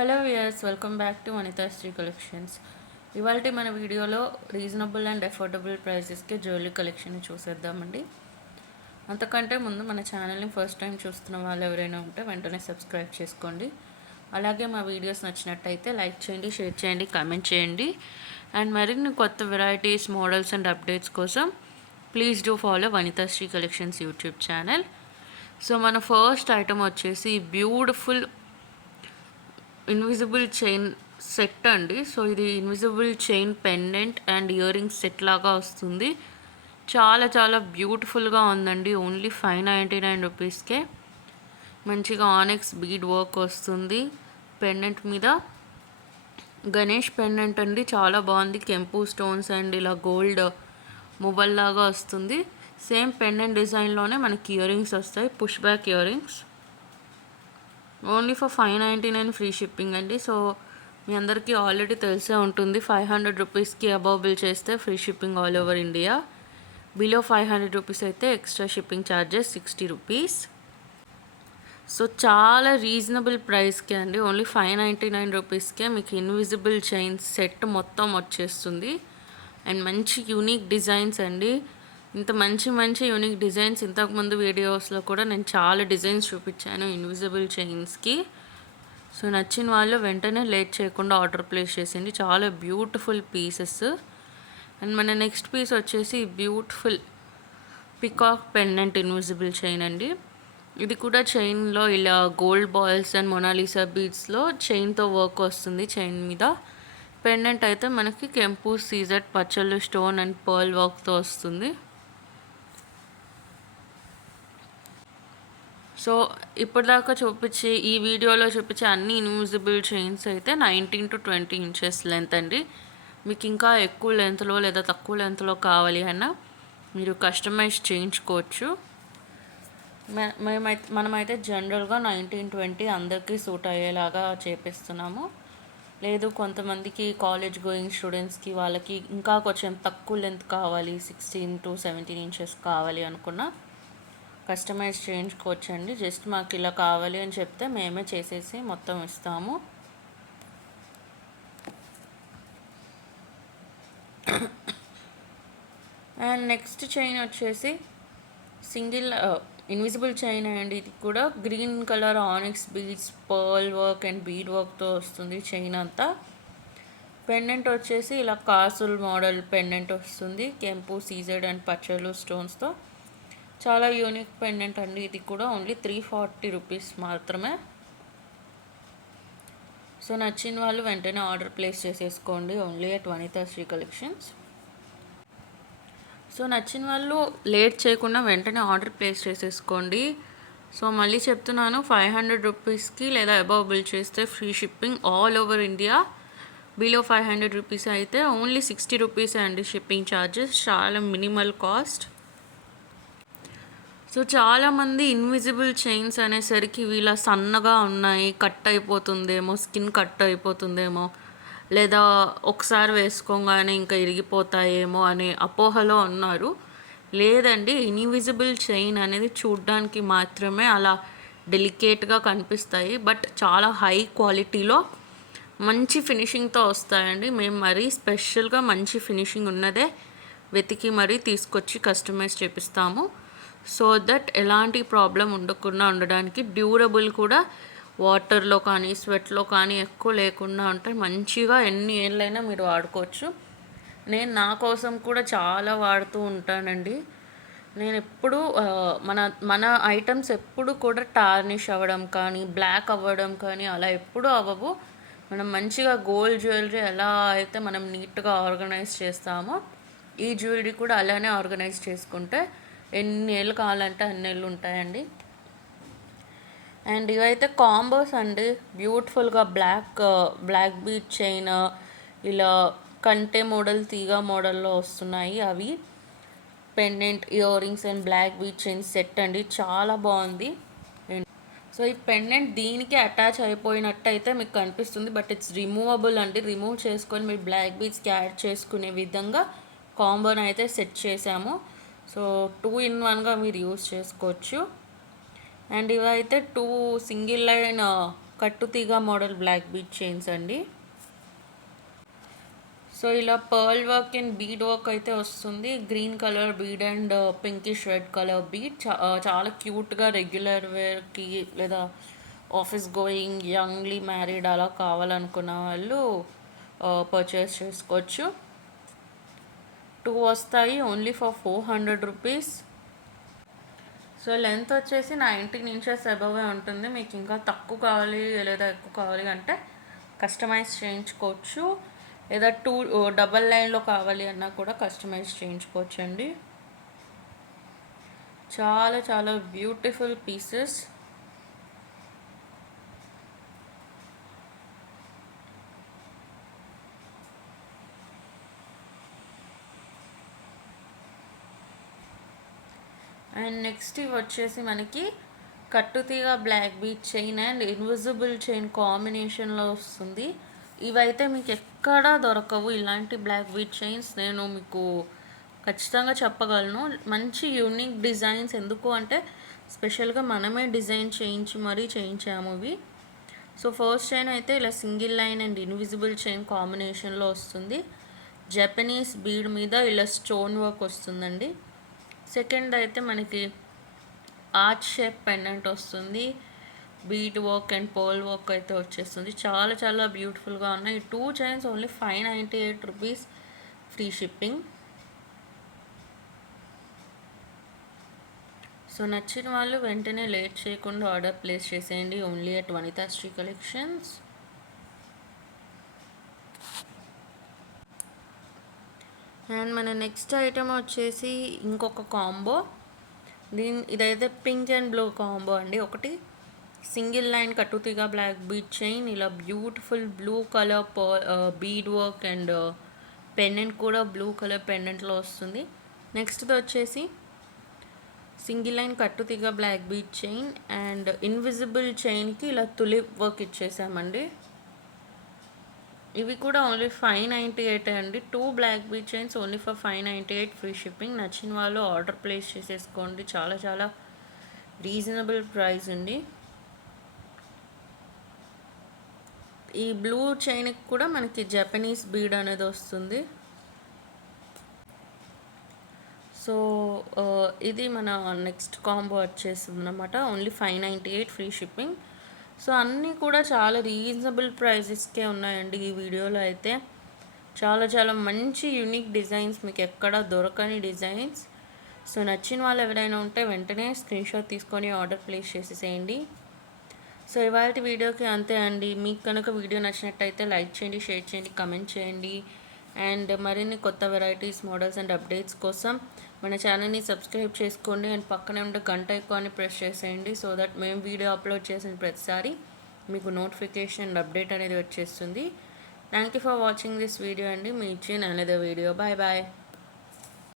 Hello viewers, welcome back to Vanithasri collections. ఇవాళ మన వీడియోలో రీజనబుల్ అండ్ అఫోర్డబుల్ ప్రైసెస్కి జ్యువెలరీ కలెక్షన్ చూసేద్దామండి. అంతకంటే ముందు మన ఛానల్ని ఫస్ట్ టైం చూస్తున్న వాళ్ళు ఎవరైనా ఉంటే వెంటనే సబ్స్క్రైబ్ చేసుకోండి. అలాగే మా వీడియోస్ నచ్చినట్టయితే లైక్ చేయండి, షేర్ చేయండి, కామెంట్ చేయండి. అండ్ మరిన్ని కొత్త వెరైటీస్, మోడల్స్ అండ్ అప్డేట్స్ కోసం please do follow Vanithasri collections YouTube channel. So మన ఫస్ట్ ఐటమ్ వచ్చేసి బ్యూటిఫుల్ ఇన్విజిబుల్ చైన్ సెట్ అండి. సో ఇది invisible chain pendant and earrings set లాగా వస్తుంది. చాలా చాలా బ్యూటిఫుల్గా ఉందండి. ఓన్లీ 599 రూపీస్కే మంచిగా ఆనెక్స్ బీడ్ వర్క్ వస్తుంది. పెండెంట్ మీద గణేష్ పెండెంట్ అండి, చాలా బాగుంది. కెంపు స్టోన్స్ అండ్ ఇలా గోల్డ్ మొబైల్ లాగా వస్తుంది. సేమ్ పెండెంట్ డిజైన్లోనే మనకి ఇయర్ రింగ్స్ వస్తాయి, push back earrings. Only for 599 free shipping అండి. సో మీ అందరికీ ఆల్రెడీ తెలిసే ఉంటుంది, 500 రూపీస్కి అబౌవ్ బిల్ చేస్తే free shipping all over India. Below 500 rupees అయితే extra shipping charges 60 rupees. So చాలా రీజనబుల్ ప్రైస్కే అండి. ఓన్లీ 599 రూపీస్కే మీకు ఇన్విజిబుల్ చైన్ సెట్ మొత్తం వచ్చేస్తుంది. అండ్ మంచి యూనిక్ డిజైన్స్ అండి. ఇంత మంచి మంచి యూనిక్ డిజైన్స్ ఇంతకుముందు వీడియోస్లో కూడా నేను చాలా డిజైన్స్ చూపించాను ఇన్విజిబుల్ చైన్స్కి. సో నచ్చిన వాళ్ళు వెంటనే లేట్ చేయకుండా ఆర్డర్ ప్లేస్ చేసింది. చాలా బ్యూటిఫుల్ పీసెస్. అండ్ మన నెక్స్ట్ పీస్ వచ్చేసి beautiful peacock pendant invisible chain అండి. ఇది కూడా చైన్లో ఇలా గోల్డ్ బాల్స్ అండ్ మొనాలిసా బీడ్స్లో చైన్తో వర్క్ వస్తుంది. చైన్ మీద పెండెంట్ అయితే మనకి కెంపు, సీజెడ్, పచ్చళ్ళు, స్టోన్ అండ్ పర్ల్ వర్క్తో వస్తుంది. సో ఇప్పటిదాకా చూపించే ఈ వీడియోలో చూపించే అన్ని ఇన్విజిబుల్ చైన్స్ అయితే 19 to 20 ఇంచెస్ లెంత్ అండి. మీకు ఇంకా ఎక్కువ లెంత్లో లేదా తక్కువ లెంత్లో కావాలి అన్నా మీరు కస్టమైజ్ చేయించుకోవచ్చు. మనమైతే జనరల్గా 19-20 అందరికీ సూట్ అయ్యేలాగా చేపిస్తున్నాము. లేదు కొంతమందికి కాలేజ్ గోయింగ్ స్టూడెంట్స్కి వాళ్ళకి ఇంకా కొంచెం తక్కువ లెంత్ కావాలి, 16 to 17 ఇంచెస్ కావాలి అనుకున్నా కస్టమైజ్ చేయించుకోవచ్చండి. జస్ట్ మాకు ఇలా కావాలి అని చెప్తే మేమే చేసేసి మొత్తం ఇస్తాము. అండ్ నెక్స్ట్ చైన్ వచ్చేసి సింగిల్ ఇన్విజిబుల్ చైన్ అండి. ఇది కూడా green colour onyx beads, pearl work and bead వర్క్తో వస్తుంది చైన్ అంతా. పెండెంట్ వచ్చేసి ఇలా కాసుల్ మోడల్ పెండెంట్ వస్తుంది, కెంపు, సీజెడ్ అండ్ పచ్చళ్ళు స్టోన్స్తో. చాలా యూనిక్ పెండెంట్ అండి. ఇది కూడా ఓన్లీ 340 రూపీస్ మాత్రమే. సో నచ్చిన వాళ్ళు వెంటనే ఆర్డర్ ప్లేస్ చేసేసుకోండి only at Vanithasri collections. So నచ్చిన వాళ్ళు లేట్ చేయకుండా వెంటనే ఆర్డర్ ప్లేస్ చేసేసుకోండి. సో మళ్ళీ చెప్తున్నాను, 500 రూపీస్కి లేదా అబౌవ్ బిల్ చేస్తే free shipping all over India. Below 500 rupees అయితే ఓన్లీ 60 రూపీస్ అండి షిప్పింగ్ ఛార్జెస్. చాలా మినిమల్ కాస్ట్. సో చాలామంది ఇన్విజిబుల్ చైన్స్ అనేసరికి వీళ్ళ సన్నగా ఉన్నాయి, కట్ అయిపోతుందేమో, స్కిన్ కట్ అయిపోతుందేమో, లేదా ఒకసారి వేసుకోగానే ఇంకా ఇరిగిపోతాయేమో అనే అపోహలో ఉన్నారు. లేదండి, ఇన్విజిబుల్ చైన్ అనేది చూడ్డానికి మాత్రమే అలా డెలికేట్గా కనిపిస్తాయి, బట్ చాలా హై క్వాలిటీలో మంచి ఫినిషింగ్తో వస్తాయండి. మేము మరీ స్పెషల్గా మంచి ఫినిషింగ్ ఉన్నదే వెతికి మరీ తీసుకొచ్చి కస్టమైజ్ చేపిస్తాము. సో దట్ ఎలాంటి ప్రాబ్లం ఉండకుండా ఉండడానికి, డ్యూరబుల్ కూడా వాటర్లో కానీ స్వెట్లో కానీ ఎక్కువ లేకుండా ఉంటాయి. మంచిగా ఎన్ని ఏళ్ళైనా మీరు వాడుకోవచ్చు. నేను నా కోసం కూడా చాలా వాడుతూ ఉంటానండి. నేను ఎప్పుడు మన మన ఐటమ్స్ ఎప్పుడు కూడా టార్నిష్ అవ్వడం కానీ బ్లాక్ అవ్వడం కానీ అలా ఎప్పుడూ అవ్వవు. మనం మంచిగా గోల్డ్ జ్యువెలరీ ఎలా అయితే మనం నీట్గా ఆర్గనైజ్ చేస్తామో ఈ జ్యువెలరీ కూడా అలానే ఆర్గనైజ్ చేసుకుంటే ఎన్ని ఏళ్ళు కావాలంటే అన్ని ఏళ్ళు ఉంటాయండి. అండ్ ఇవైతే కాంబోస్ అండి. బ్యూటిఫుల్గా బ్లాక్ బీట్ చైన్, ఇలా కంటే మోడల్, తీగ మోడల్లో వస్తున్నాయి. అవి pendant, earrings and black bead chain set అండి. చాలా బాగుంది. సో ఈ పెండెంట్ దీనికి అటాచ్ అయిపోయినట్టయితే మీకు కనిపిస్తుంది, బట్ ఇట్స్ రిమూవబుల్ అండి. రిమూవ్ చేసుకొని మీరు బ్లాక్ బీట్స్కి యాడ్ చేసుకునే విధంగా కాంబోని అయితే సెట్ చేసాము. సో 2 in 1గా మీరు యూస్ చేసుకోవచ్చు. అండ్ ఇవైతే 2 సింగిల్ లైన్ కట్టుతీగ మోడల్ బ్లాక్ బీడ్ చైన్స్ అండి. సో ఇలా pearl work and bead work అయితే వస్తుంది. Green colour bead and pinkish red colour bead. చాలా క్యూట్గా రెగ్యులర్ వేర్కి లేదా ఆఫీస్ గోయింగ్ యంగ్లీ మ్యారీడ్ అలా కావాలనుకున్న వాళ్ళు పర్చేస్ చేసుకోవచ్చు. 2 వస్తాయి only for 400 rupees. So length వచ్చేసి 19 ఇంచెస్ అబవే ఉంటుంది. మీకు ఇంకా తక్కువ కావాలి లేదా ఎక్కువ కావాలి అంటే కస్టమైజ్ చేయించుకోవచ్చు, లేదా డబల్ లైన్లో కావాలి అన్నా కూడా కస్టమైజ్ చేయించుకోవచ్చు అండి. చాలా చాలా బ్యూటిఫుల్ పీసెస్. అండ్ నెక్స్ట్ ఇవి వచ్చేసి మనకి కట్టుతీగ black bead chain and invisible chain కాంబినేషన్లో వస్తుంది. ఇవైతే మీకు ఎక్కడా దొరకవు ఇలాంటి బ్లాక్ బీడ్ చైన్స్. నేను మీకు ఖచ్చితంగా చెప్పగలను. మంచి యూనిక్ డిజైన్స్. ఎందుకు అంటే స్పెషల్గా మనమే డిజైన్ చేయించి మరీ చేయించాము ఇవి. సో ఫస్ట్ చైన్ అయితే ఇలా single line and invisible chain కాంబినేషన్లో వస్తుంది. జపనీస్ బీడ్ మీద ఇలా స్టోన్ వర్క్ వస్తుందండి. సెకండ్ అయితే మనకి ఆర్చ్ షేప్ పెండెంట్ వస్తుంది. Bead work and pearl work అయితే వచ్చేస్తుంది. చాలా చాలా బ్యూటిఫుల్గా ఉన్నాయి. ఈ 2 chains only 598 rupees free shipping. So నచ్చిన వాళ్ళు వెంటనే లేట్ చేయకుండా ఆర్డర్ ప్లేస్ చేసేయండి. Only at Vanithasri collections. And మన నెక్స్ట్ ఐటమ్ వచ్చేసి ఇంకొక కాంబో. ఇదైతే పింక్ అండ్ బ్లూ కాంబో అండి. ఒకటి సింగిల్ లైన్ కట్టుతీగ బ్లాక్ బీడ్ చైన్, ఇలా beautiful blue colour bead work and pendant కూడా బ్లూ కలర్ పెండెంట్లో వస్తుంది. నెక్స్ట్ది వచ్చేసి సింగిల్ లైన్ కట్టుతీగ black bead chain and invisible చైన్కి ఇలా తులిప్ వర్క్ ఇచ్చేసామండి. ఇవి కూడా ఓన్లీ 598 అండి. 2 black bead chains only for 598 free shipping. నచ్చిన వాళ్ళు ఆర్డర్ ప్లేస్ చేసేసుకోండి. చాలా చాలా రీజనబుల్ ప్రైస్ అండి. ఈ బ్లూ చైన్కి కూడా మనకి జపనీస్ బీడ్ అనేది వస్తుంది. సో ఇది మన నెక్స్ట్ కాంబో వచ్చేస్తుంది అన్నమాట. Only 598 free shipping. సో అన్నీ కూడా చాలా రీజనబుల్ ప్రైజెస్కే ఉన్నాయండి. ఈ వీడియోలో అయితే చాలా చాలా మంచి యూనిక్ డిజైన్స్, మీకు ఎక్కడ దొరకని డిజైన్స్. సో నచ్చిన వాళ్ళు ఎవరైనా ఉంటే వెంటనే స్క్రీన్షాట్ తీసుకొని ఆర్డర్ ప్లేస్ చేసేసేయండి. సో ఇవాళ వీడియోకి అంతే అండి. మీకు కనుక వీడియో నచ్చినట్టయితే లైక్ చేయండి, షేర్ చేయండి, కమెంట్ చేయండి. అండ్ మరిన్ని కొత్త వెరైటీస్, మోడల్స్ అండ్ అప్డేట్స్ కోసం మన ఛానల్ని సబ్స్క్రైబ్ చేసుకోండి. అండ్ పక్కనే ఉండే గంట ఐకాన్ని ప్రెస్ చేసేయండి. సో దట్ మేము వీడియో అప్లోడ్ చేసిన ప్రతిసారి మీకు నోటిఫికేషన్ అండ్ అప్డేట్ అనేది వచ్చేస్తుంది. Thank you for watching this video అండి. మీ ఇచ్చిన అనదర్ వీడియో. Bye bye.